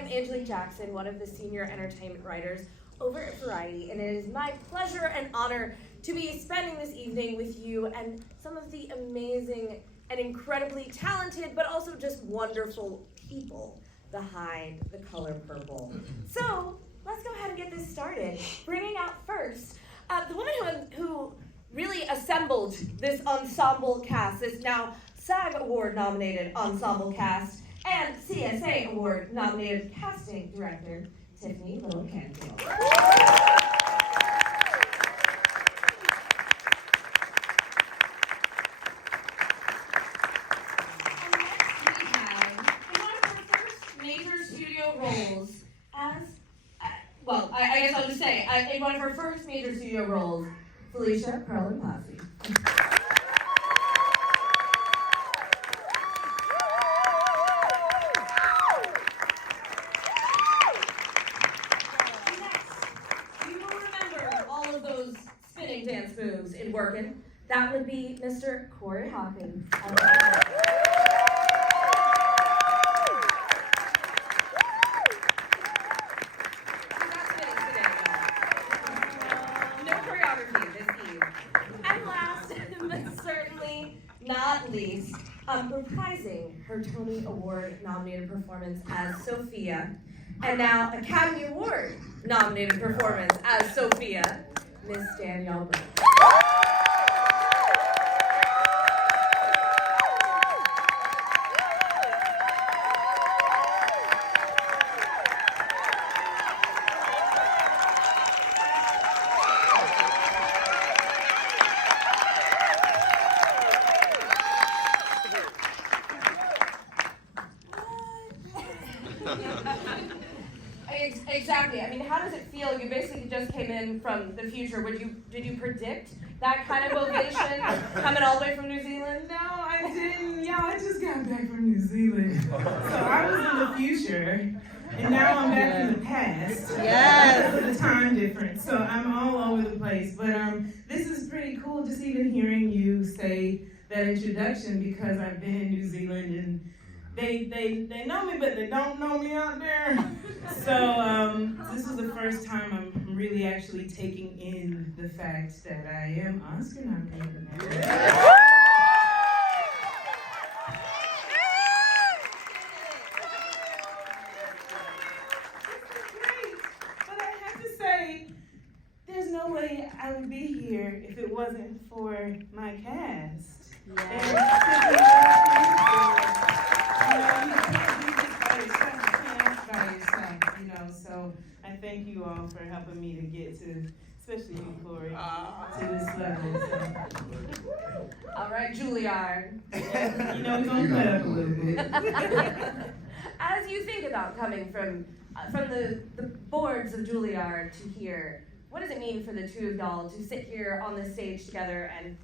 am Angelique Jackson, one of the senior entertainment writers over at Variety, and it is my pleasure and honor to be spending this evening with you and some of the amazing and incredibly talented, but also just wonderful people behind The Color Purple. So let's go ahead and get this started. Bringing out first, the woman who really assembled this ensemble cast, this now SAG Award nominated ensemble cast, and CSA Award nominated casting director, Tiffany Little Canfield. Roles as, I guess I'll just say, in one of her first major studio roles, Felicia Carlin Posse. Next, you will remember all of those spinning dance moves in Workin'. That would be Mr. Corey Hawkins. Not least, reprising her Tony Award nominated performance as Sophia, and now Academy Award nominated performance as Sophia, Miss Danielle Brooks. Exactly. I mean, how does it feel? You basically just came in from the future. Did you predict that kind of ovation coming all the way from New Zealand? No, I didn't. Yeah, I just got back from New Zealand. So I was in the future, and now I'm back in the past. Yes. Because of the time difference. So I'm all over the place. But this is pretty cool, just even hearing you say that introduction, because I've been in New Zealand and they know me, but they don't know me out there. So this is the first time I'm really actually taking in the fact that I am Oscar nominated. Great, but I have to say, there's no way I would be here if it wasn't for my cast. So I thank you all for helping me to get to, especially you, Corey, to this level. So. All right, Juilliard. We're gonna cut up a little bit. As you think about coming from the boards of Juilliard to here, what does it mean for the two of y'all to sit here on this stage together and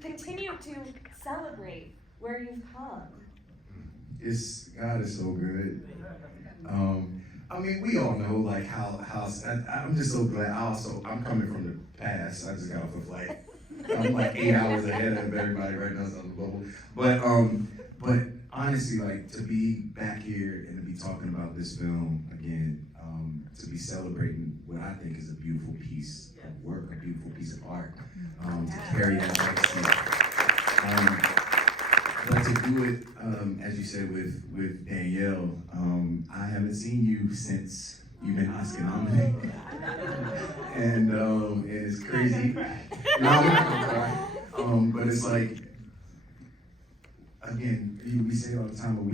continue to celebrate where you've come? God is so good. I mean, we all know like how I'm just so glad. I'm coming from the past. I just got off a flight. I'm like 8 hours ahead of everybody right now, so on the bubble. But honestly, like to be back here and to be talking about this film again, to be celebrating what I think is a beautiful piece of work, a beautiful piece of art, to carry that legacy. But to do it, as you said, with Danielle, I haven't seen you since you've been Oscar nominated, and it's crazy. No, I'm not gonna cry. But it's like, again, we say it all the time, but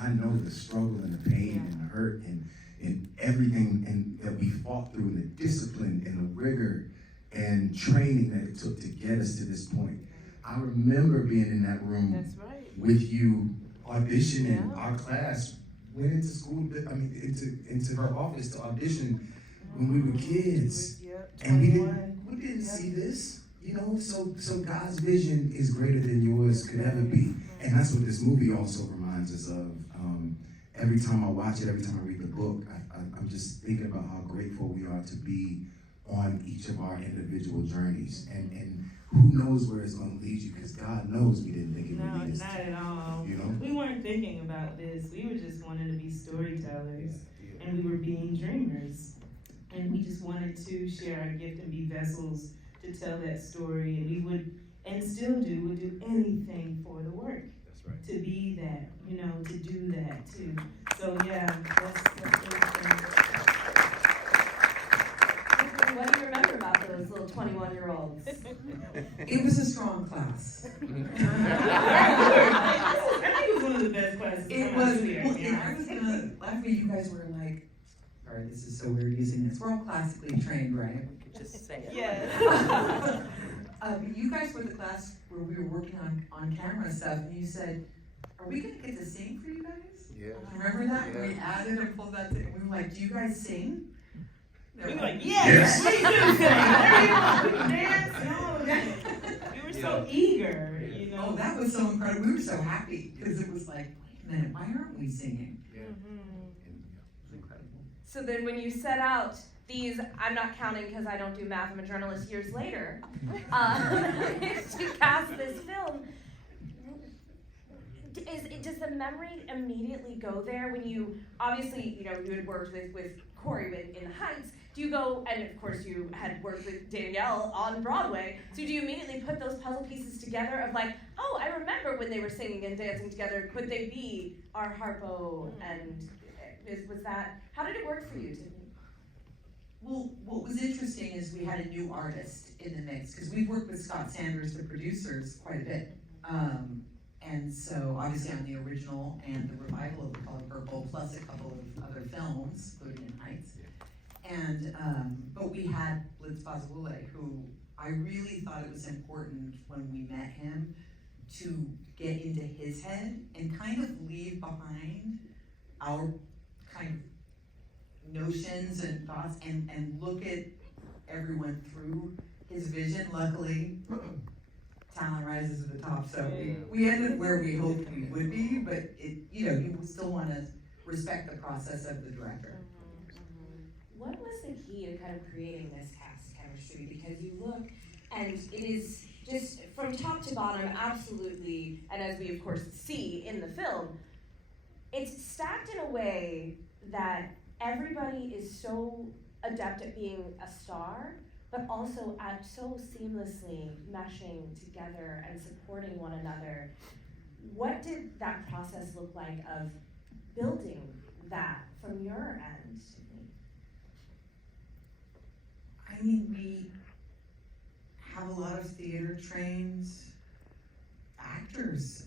I know the struggle and the pain and the hurt and everything and that we fought through, and the discipline and the rigor and training that it took to get us to this point. I remember being in that room with you auditioning. Yeah. Our class went into school, into her office to audition when we were kids. And we didn't see this, so God's vision is greater than yours could ever be. And that's what this movie also reminds us of. Every time I watch it, every time I read the book, I'm just thinking about how grateful we are to be on each of our individual journeys. And who knows where it's gonna lead you, because God knows we didn't think it No, would lead us. not at all. You know? We weren't thinking about this. We were just wanting to be storytellers, and we were being dreamers. And we just wanted to share our gift and be vessels to tell that story. And we would, and still do, would do anything for the work. That's right. To be that, to do that too. So yeah, that's What do you remember about those little 21-year-olds? It was a strong class. I think it was one of the best classes. It was, well, and I was gonna laugh at you guys were like, all right, this is so weird using this. We're all classically trained, right? Just say it. Yeah. You guys were the class where we were working on camera stuff, and you said, are we gonna get to sing for you guys? Yeah. Remember that? Yeah. We added and pulled that thing. We were like, do you guys sing? They We were were like, yes, we do sing. We can dance and all of that. We were so eager, oh, that was so incredible. We were so happy, because it was like, wait a minute, why aren't we singing? Yeah. It was incredible. So then when you set out these, I'm not counting because I don't do math, I'm a journalist, years later, to cast this film, does the memory immediately go there when you, obviously, you had worked with Corey in the Heights, do you go, and of course you had worked with Danielle on Broadway, so do you immediately put those puzzle pieces together of like, oh, I remember when they were singing and dancing together, could they be our Harpo, and was that, how did it work for you, Tiffany? Well, what was interesting is we had a new artist in the mix, because we've worked with Scott Sanders, the producers, quite a bit. And so obviously on the original and the revival of The Color Purple, plus a couple of other films, including In Heights. And, but we had Blitz Bazawule, who I really thought it was important when we met him to get into his head and kind of leave behind our kind of notions and thoughts and look at everyone through his vision. Luckily, talent rises to the top, so we ended where we hoped we would be, but you still want to respect the process of the director. What was the key to kind of creating this cast chemistry? Because you look, and it is just from top to bottom, absolutely, and as we of course see in the film, it's stacked in a way that everybody is so adept at being a star, but also at so seamlessly meshing together and supporting one another. What did that process look like of building that from your end? I mean, we have a lot of theater trained actors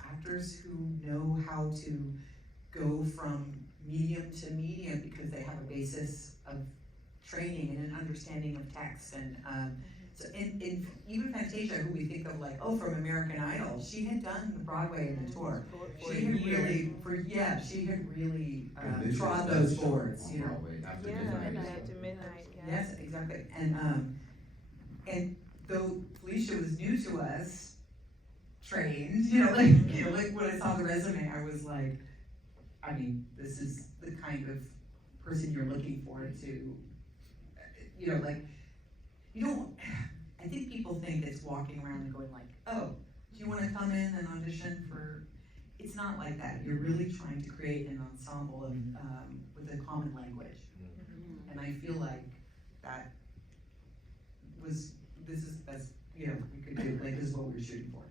who know how to go from medium to medium because they have a basis of training and an understanding of text. And so in even Fantasia, who we think of like, oh, from American Idol, she had done the Broadway and the tour. She had really, trod those boards, After Yeah, midnight. after midnight, Yes, exactly. And though Felicia was new to us, trained, like when I saw the resume, I was like, I mean, this is the kind of person you're looking for to, I think people think it's walking around and going like, oh, do you want to come in and audition for, it's not like that. You're really trying to create an ensemble of, with a common language. And I feel like that was, this is the best, we could do, like, this is what we were shooting for.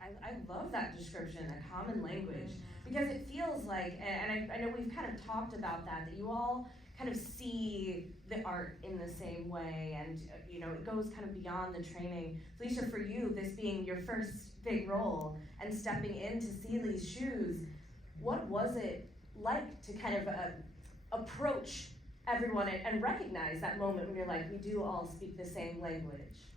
I love that description, a common language, because it feels like, and I know we've kind of talked about that you all kind of see the art in the same way, and it goes kind of beyond the training. Felicia, for you, this being your first big role and stepping into Celie's shoes, what was it like to kind of approach everyone and recognize that moment when you're like, we do all speak the same language?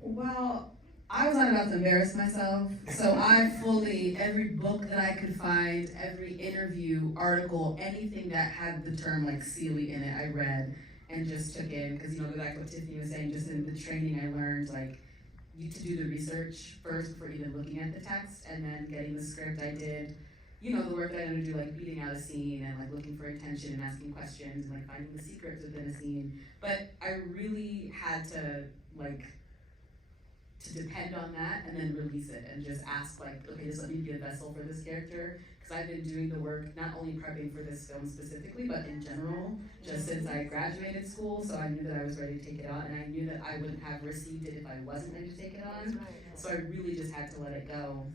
Well, I was not about to embarrass myself, so every book that I could find, every interview, article, anything that had the term like Celie in it, I read and just took in, because like what Tiffany was saying, just in the training I learned, like, to do the research first before even looking at the text, and then getting the script I did. you know, the work that I'm gonna do, like beating out a scene and like looking for intention and asking questions and like finding the secrets within a scene. But I really had to depend on that and then release it and just ask like, okay, this let me be a vessel for this character. Because I've been doing the work, not only prepping for this film specifically, but in general, just since I graduated school. So I knew that I was ready to take it on, and I knew that I wouldn't have received it if I wasn't ready to take it on. So I really just had to let it go.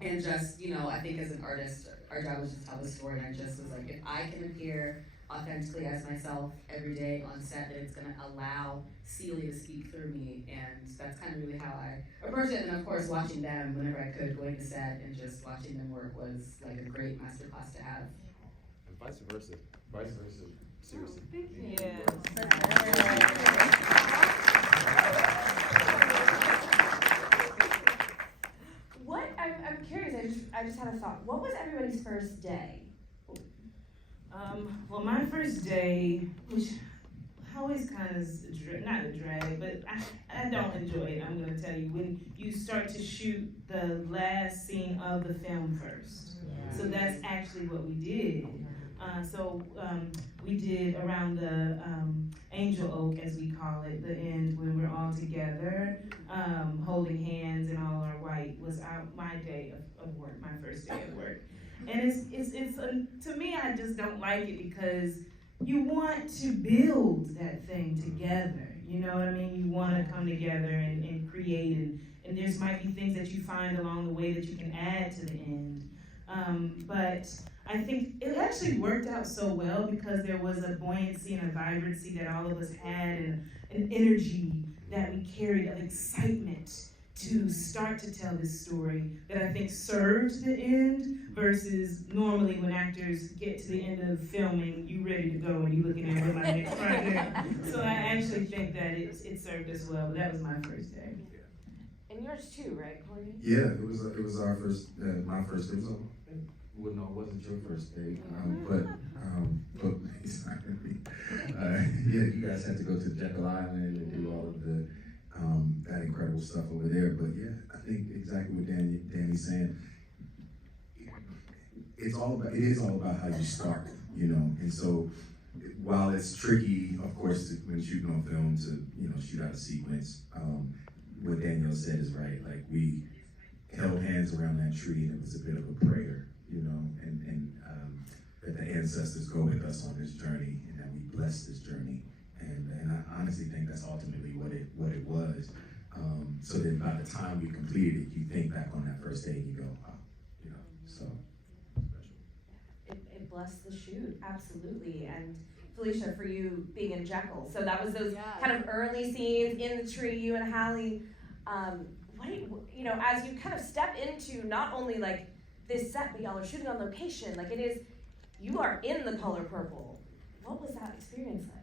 And just, you know, I think as an artist, our job was to tell the story, and I just was like, if I can appear authentically as myself every day on set, that it's gonna allow Celie to speak through me, and that's kind of really how I approached it. And of course, watching them whenever I could, going to set and just watching them work was like a great masterclass to have. And vice versa, seriously. What, I'm curious, I just had a thought. What was everybody's first day? Well, my first day, which always kind of, not a drag, but I don't enjoy it, I'm gonna tell you, when you start to shoot the last scene of the film first. So that's actually what we did. We did around the Angel Oak, as we call it, the end when we're all together, holding hands and all are white, was my day of work, my first day of work. And it's to me, I just don't like it because you want to build that thing together. You know what I mean? You want to come together and create, and there's might be things that you find along the way that you can add to the end. But I think it actually worked out so well because there was a buoyancy and a vibrancy that all of us had, and an energy that we carried of excitement to start to tell this story that I think served the end versus normally when actors get to the end of filming, you ready to go and you looking at my next project. So I actually think that it served us well, but that was my first day. And yours too, right, Courtney? Yeah, it was our first, my first day. Well, no, it wasn't your first day, but it's not gonna be. Yeah, you guys had to go to Jekyll Island and do all of the that incredible stuff over there. But yeah, I think exactly what Danny's saying. It is all about how you start, you know. And so, while it's tricky, of course, when shooting on film to shoot out a sequence, what Danielle said is right. Like we held hands around that tree, and it was a bit of a prayer, you know, and that the ancestors go with us on this journey, and that we bless this journey. And I honestly think that's ultimately what it was. So that by the time we completed it, you think back on that first day and you go, oh, you know, so special. It blessed the shoot, absolutely. And Felicia, for you being in Jekyll, so that was those kind of early scenes in the tree, you and Hallie. As you kind of step into not only like this set, but y'all are shooting on location, like you are in the color purple. What was that experience like?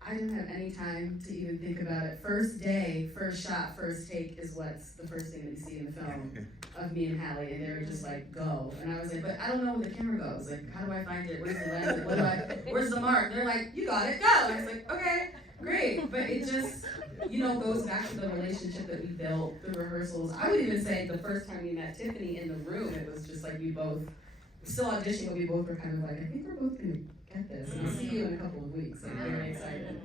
I didn't have any time to even think about it. First day, first shot, first take is what's the first thing that you see in the film of me and Hallie, and they were just like, go. And I was like, but I don't know where the camera goes. Like, how do I find it? Where's the lens? Like, where's the mark? And they're like, you got it, go. And I was like, okay, great. But it just, goes back to the relationship that we built through rehearsals. I would even say the first time we met Tiffany in the room, it was just like we both, still auditioning, but we both were kind of like, I think we're both gonna get this. And I'll see you in a couple of weeks. I'm very excited.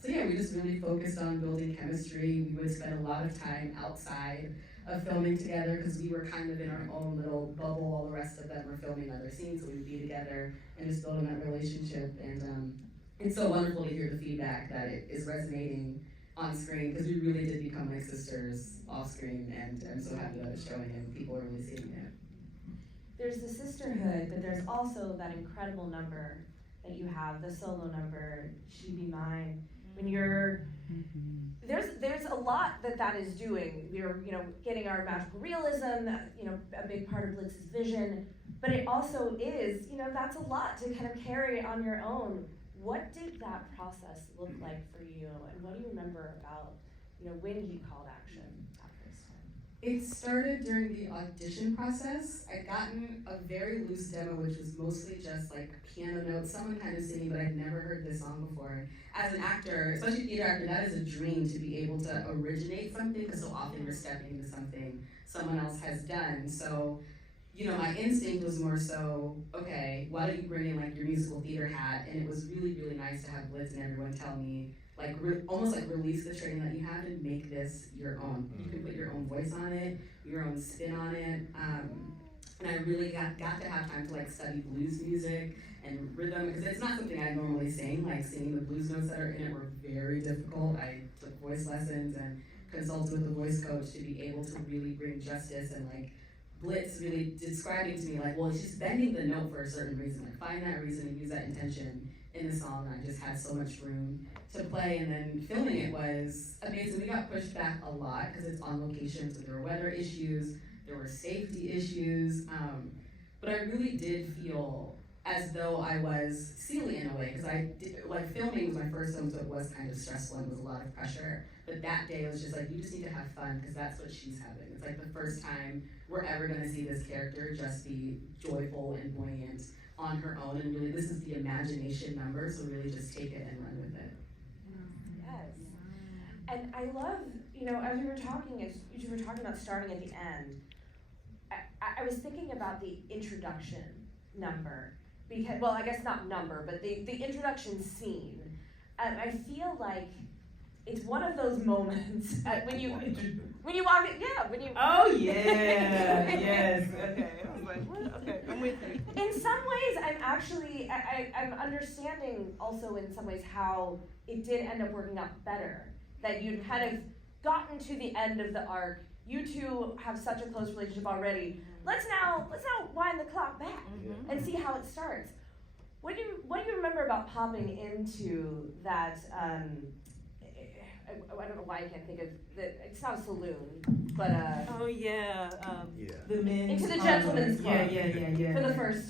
So yeah, we just really focused on building chemistry. We would spend a lot of time outside of filming together because we were kind of in our own little bubble. All the rest of them were filming other scenes, so we'd be together and just building that relationship. And it's so wonderful to hear the feedback that it is resonating on screen because we really did become like sisters off screen, and I'm so happy that it's showing and people are really seeing it. There's the sisterhood, but there's also that incredible number that you have, the solo number, She Be Mine. When you're, there's a lot that is doing. We're, getting our magical realism, a big part of Blitz's vision, but it also is, that's a lot to kind of carry on your own. What did that process look like for you, and what do you remember about, when you called action that first time? It started during the audition process. I'd gotten a very loose demo, which was mostly just like piano notes, someone kind of singing, but I'd never heard this song before. As an actor, especially theater actor, that is a dream to be able to originate something, because so often you're stepping into something someone else has done. So, my instinct was more so, okay, why don't you bring in like your musical theater hat? And it was really, really nice to have Blitz and everyone tell me, like, almost like release the training that you have and make this your own. You can put your own voice on it, your own spin on it. And I really got to have time to like study blues music and rhythm, because it's not something I normally sing. Like singing the blues notes that are in it were very difficult. I took voice lessons and consulted with a voice coach to be able to really bring justice, and like Blitz really describing to me like, well, she's bending the note for a certain reason. Like find that reason and use that intention in the song. And I just had so much room to play, and then filming it was amazing. We got pushed back a lot because it's on location, so there were weather issues, there were safety issues, but I really did feel as though I was Celie in a way, because like filming was my first film, so it was kind of stressful and it was a lot of pressure. But that day it was just like, you just need to have fun, because that's what she's having. It's like the first time we're ever gonna see this character just be joyful and buoyant on her own, and really this is the imagination number, so really just take it and run with it. Yes. And I love, as you were talking about starting at the end, I was thinking about the introduction number, because, well, I guess not number, but the introduction scene. And I feel like it's one of those moments when you walk in, Oh yeah, yes, okay. I was like, what? Okay, I'm with you. In some ways, I'm understanding also in some ways how it did end up working out better. That you'd kind of gotten to the end of the arc. You two have such a close relationship already. Let's now wind the clock back and see how it starts. What do you remember about popping into that? I don't know why I can't think of it's not a saloon, but Oh yeah, Yeah. the men. Into the gentleman's club. Yeah. for the first